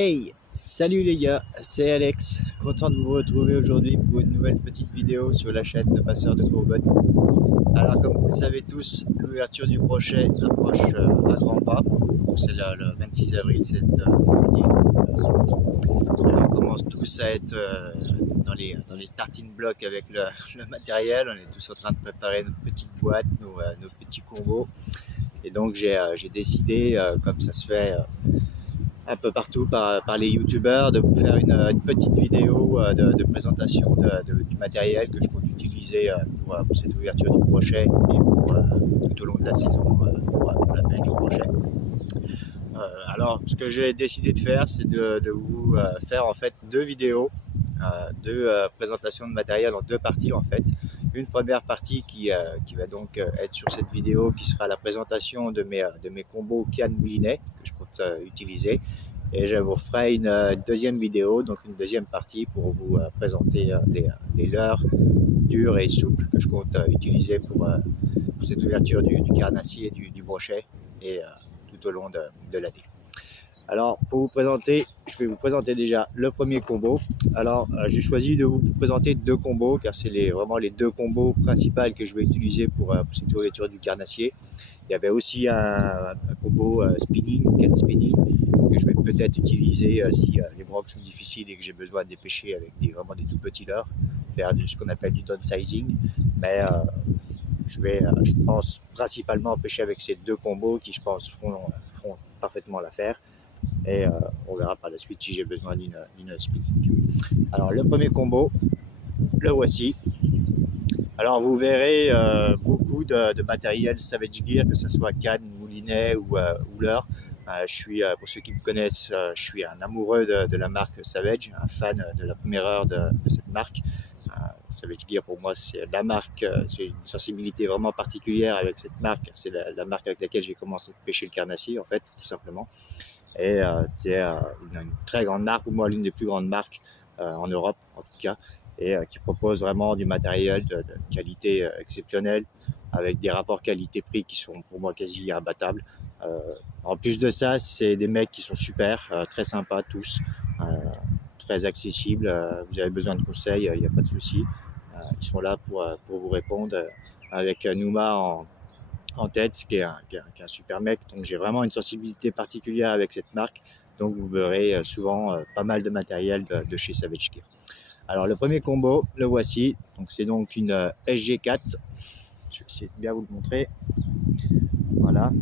Hey, salut les gars, c'est Alex, content de vous retrouver aujourd'hui pour une nouvelle petite vidéo sur la chaîne de Passeurs de Bourgogne. Alors comme vous le savez tous, l'ouverture du brochet approche à grands pas. C'est le 26 avril cette année. On commence tous à être dans les starting blocks avec le matériel. On est tous en train de préparer notre petite boîte, nos petits combos. Et donc j'ai décidé, comme ça se fait un peu partout par les youtubeurs, de vous faire une petite vidéo de présentation du matériel que je compte utiliser pour cette ouverture du brochet et pour tout au long de la saison pour la pêche du brochet. Alors ce que j'ai décidé de faire, c'est de vous faire en fait deux vidéos de présentation de matériel en deux parties en fait. Une première partie qui va donc être sur cette vidéo, qui sera la présentation de mes combos canne moulinet que je compte utiliser, et je vous ferai une deuxième vidéo, donc une deuxième partie pour vous présenter les leurres dures et souples que je compte utiliser pour cette ouverture du carnassier et du brochet et tout au long de l'année. Alors pour vous présenter, je vais vous présenter déjà le premier combo. Alors j'ai choisi de vous présenter deux combos car c'est vraiment les deux combos principaux que je vais utiliser pour cette ouverture du carnassier. Il y avait aussi un combo spinning, canne spinning, que je vais peut-être utiliser si les brocs sont difficiles et que j'ai besoin de les pêcher avec vraiment des tout petits leurres, faire ce qu'on appelle du downsizing. Mais je pense principalement pêcher avec ces deux combos qui je pense feront parfaitement l'affaire. Et on verra par la suite si j'ai besoin d'une spinning. Alors le premier combo, le voici. Alors vous verrez beaucoup de matériel Savage Gear, que ce soit canne, moulinet ou leurre. Pour ceux qui me connaissent, je suis un amoureux de la marque Savage, un fan de la première heure de cette marque. Savage Gear pour moi c'est la marque, j'ai une sensibilité vraiment particulière avec cette marque. C'est la marque avec laquelle j'ai commencé à pêcher le carnassier en fait, tout simplement. Et c'est une très grande marque, pour moi l'une des plus grandes marques en Europe en tout cas, et qui propose vraiment du matériel de qualité exceptionnelle, avec des rapports qualité-prix qui sont pour moi quasi imbattables. En plus de ça, c'est des mecs qui sont super, très sympas tous, très accessibles. Vous avez besoin de conseils, il n'y a pas de souci. Ils sont là pour vous répondre, avec Nouma en tête, qui est un super mec. Donc j'ai vraiment une sensibilité particulière avec cette marque. Donc vous verrez souvent pas mal de matériel de chez Savage Gear. Alors le premier combo, le voici. Donc c'est donc une SG4. Je vais essayer de bien vous le montrer. Voilà.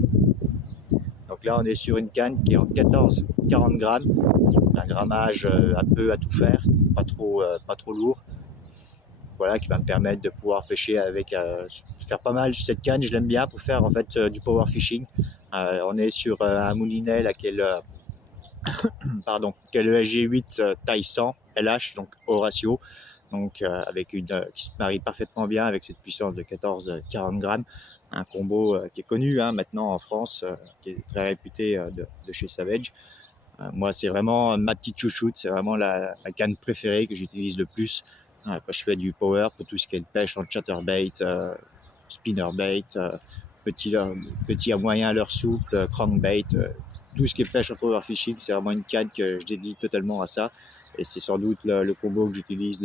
Donc là on est sur une canne qui est en 14-40 grammes. Un grammage un peu à tout faire, pas trop lourd. Voilà, qui va me permettre de pouvoir pêcher avec, faire pas mal. Cette canne, je l'aime bien pour faire en fait du power fishing. On est sur un moulinet là, qui est le SG8 taille 100 LH, donc au ratio, donc qui se marie parfaitement bien avec cette puissance de 14-40 grammes. Un combo qui est connu maintenant en France, qui est très réputé de chez Savage. Moi, c'est vraiment ma petite chouchoute, c'est vraiment la canne préférée que j'utilise le plus quand je fais du power, pour tout ce qui est de pêche en chatterbait, spinnerbait, petit à moyen leurre souple, crankbait, tout ce qui est pêche en power fishing. C'est vraiment une canne que je dédie totalement à ça, et c'est sans doute le combo que j'utilise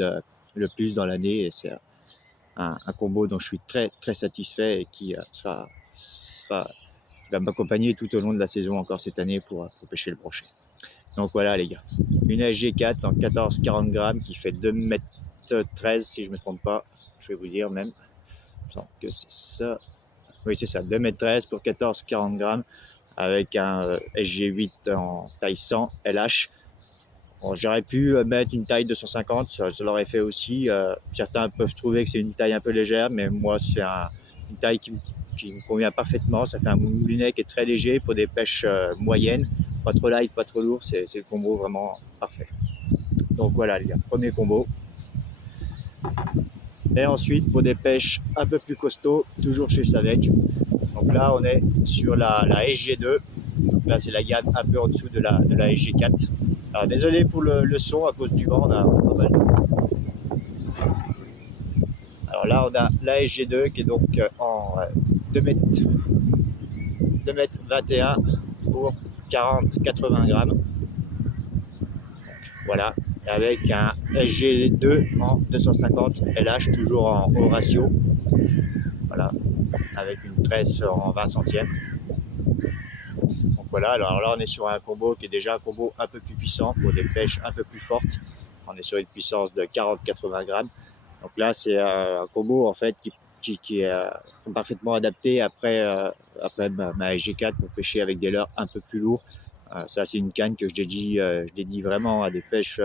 le plus dans l'année, et c'est un combo dont je suis très très satisfait et qui va m'accompagner tout au long de la saison encore cette année pour pêcher le brochet. Donc voilà les gars, une SG4 en 14-40 grammes qui fait 2,13 m si je ne me trompe pas, je vais vous dire même, je sens que c'est ça, oui c'est ça, 2,13 m pour 14-40 grammes avec un SG8 en taille 100 LH. Bon, j'aurais pu mettre une taille 250, ça l'aurait fait aussi. Certains peuvent trouver que c'est une taille un peu légère, mais moi c'est une taille qui me convient parfaitement. Ça fait un moulinet qui est très léger pour des pêches moyennes, pas trop light, pas trop lourd, c'est le combo vraiment parfait. Donc voilà les gars, premier combo. Et ensuite pour des pêches un peu plus costauds, toujours chez Savage. Donc là on est sur la SG2, donc là c'est la gamme un peu en dessous de la SG4. Alors désolé pour le son à cause du vent, on a pas mal de vent. Alors là on a la SG2 qui est donc en 2,21 m pour 40-80 grammes. voilà, avec un SG2 en 250 LH, toujours en haut ratio, voilà, avec une tresse en 20 centièmes. Donc voilà, alors là on est sur un combo qui est déjà un combo un peu plus puissant pour des pêches un peu plus fortes. On est sur une puissance de 40-80 grammes. Donc là c'est un combo en fait qui est parfaitement adapté après ma SG4 pour pêcher avec des leurres un peu plus lourds. Ça c'est une canne que je dédie vraiment à des pêches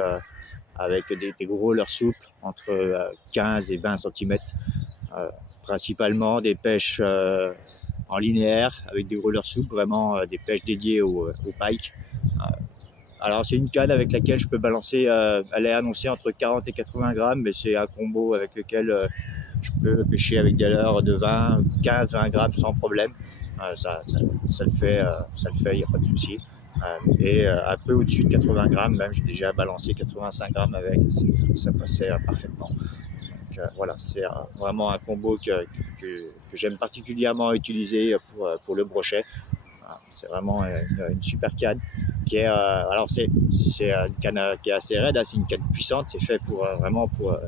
avec des gros leurres souples entre 15 et 20 cm. Principalement des pêches en linéaire avec des gros leurres souples, vraiment des pêches dédiées au pike. Alors c'est une canne avec laquelle je peux balancer, elle est annoncée entre 40 et 80 grammes, mais c'est un combo avec lequel je peux pêcher avec des leurres de 15-20 grammes sans problème. Ça le fait, il n'y a pas de souci. Et un peu au-dessus de 80 grammes, même j'ai déjà balancé 85 grammes avec, ça passait parfaitement. Donc voilà, c'est vraiment un combo que j'aime particulièrement utiliser pour le brochet. C'est vraiment une super canne qui est, alors c'est une canne qui est assez raide, c'est une canne puissante, c'est fait vraiment pour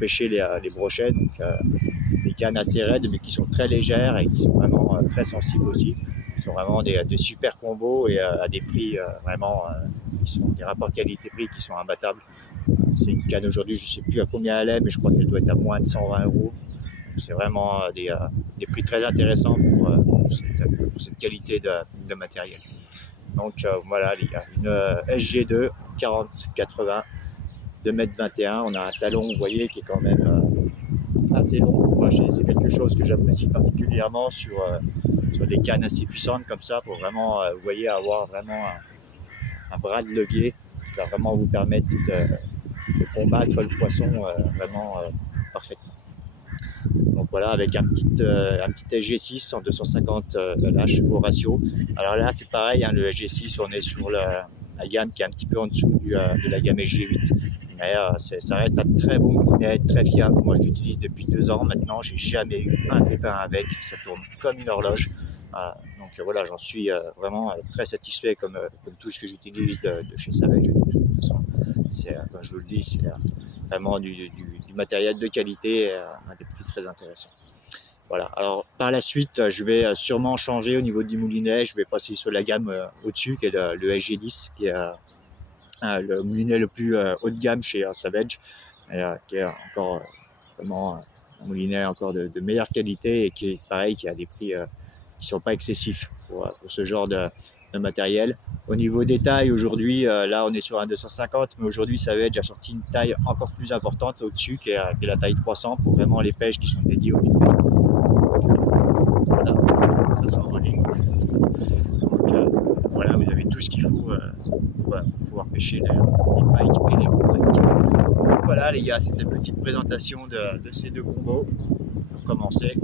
pêcher les brochets, donc des cannes assez raides mais qui sont très légères et qui sont vraiment très sensibles aussi. Ils sont vraiment des super combos et à des prix vraiment, ils sont des rapports qualité-prix qui sont imbattables. C'est une canne aujourd'hui, je ne sais plus à combien elle est, mais je crois qu'elle doit être à moins de 120 €. C'est vraiment des prix très intéressants pour cette qualité de matériel. Donc voilà les gars, une SG2 40-80 2,21 m. On a un talon, vous voyez, qui est quand même assez long. Moi, c'est quelque chose que j'apprécie particulièrement sur des cannes assez puissantes comme ça, pour vraiment, vous voyez, avoir vraiment un bras de levier qui va vraiment vous permettre de combattre le poisson vraiment parfaitement. Donc voilà, avec un petit SG6 en 250 LH au ratio. Alors là c'est pareil, hein, le SG6 on est sur la gamme qui est un petit peu en dessous de la gamme SG8. Mais ça reste un très bon moulinet, très fiable. Moi je l'utilise depuis 2 ans maintenant, j'ai jamais eu un pépin avec, ça tourne comme une horloge. Donc voilà, j'en suis vraiment très satisfait comme tout ce que j'utilise de chez Savage. De toute façon, comme je vous le dis, c'est vraiment du matériel de qualité à des prix très intéressants. Voilà. Alors par la suite, je vais sûrement changer au niveau du moulinet. Je vais passer sur la gamme au-dessus, qui est le SG10, qui est le moulinet le plus haut de gamme chez Savage, qui est encore vraiment un moulinet encore de meilleure qualité et qui est pareil, qui a des prix qui sont pas excessifs pour ce genre de matériel. Au niveau des tailles, aujourd'hui, là on est sur un 250, mais aujourd'hui Savage a sorti une taille encore plus importante au-dessus, qui est la taille 300, pour vraiment les pêches qui sont dédiées au bait. Voilà, ça s'envoler. Donc voilà, vous avez tout ce qu'il faut pour pouvoir pêcher les pikes et les gros pikes. Donc voilà les gars, c'était une petite présentation de ces deux combos. Pour commencer,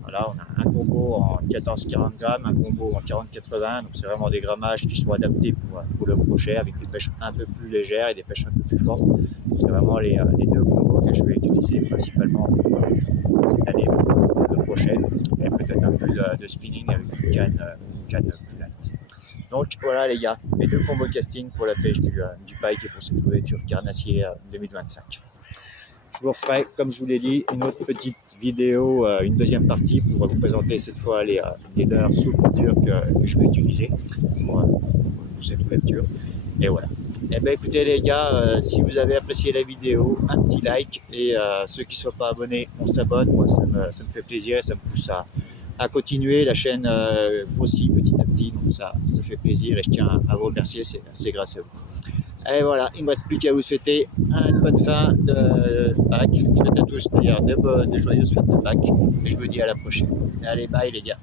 voilà, on a un combo en 14-40 grammes, un combo en 40-80, donc c'est vraiment des grammages qui sont adaptés pour le brochet, avec des pêches un peu plus légères et des pêches un peu plus fortes. C'est vraiment les deux combos que je vais utiliser principalement cette année pour le brochet, et peut-être un peu de spinning avec une canne plus light. Donc voilà les gars, mes deux combos casting pour la pêche du pike et pour cette ouverture carnassier 2025. Je vous referai, comme je vous l'ai dit, une autre petite vidéo, une deuxième partie pour vous présenter cette fois les leurres souples dures que je vais utiliser pour cette ouverture. Et voilà. Et bien écoutez les gars, si vous avez apprécié la vidéo, un petit like, et ceux qui ne sont pas abonnés, on s'abonne. Moi ça me fait plaisir, ça me pousse à continuer. La chaîne grossit petit à petit, donc ça fait plaisir et je tiens à vous remercier, c'est grâce à vous. Et voilà, il ne me reste plus qu'à vous souhaiter une bonne fin de Pâques. Je vous souhaite à tous d'ailleurs de joyeuses fêtes de Pâques et je vous dis à la prochaine. Allez, bye les gars.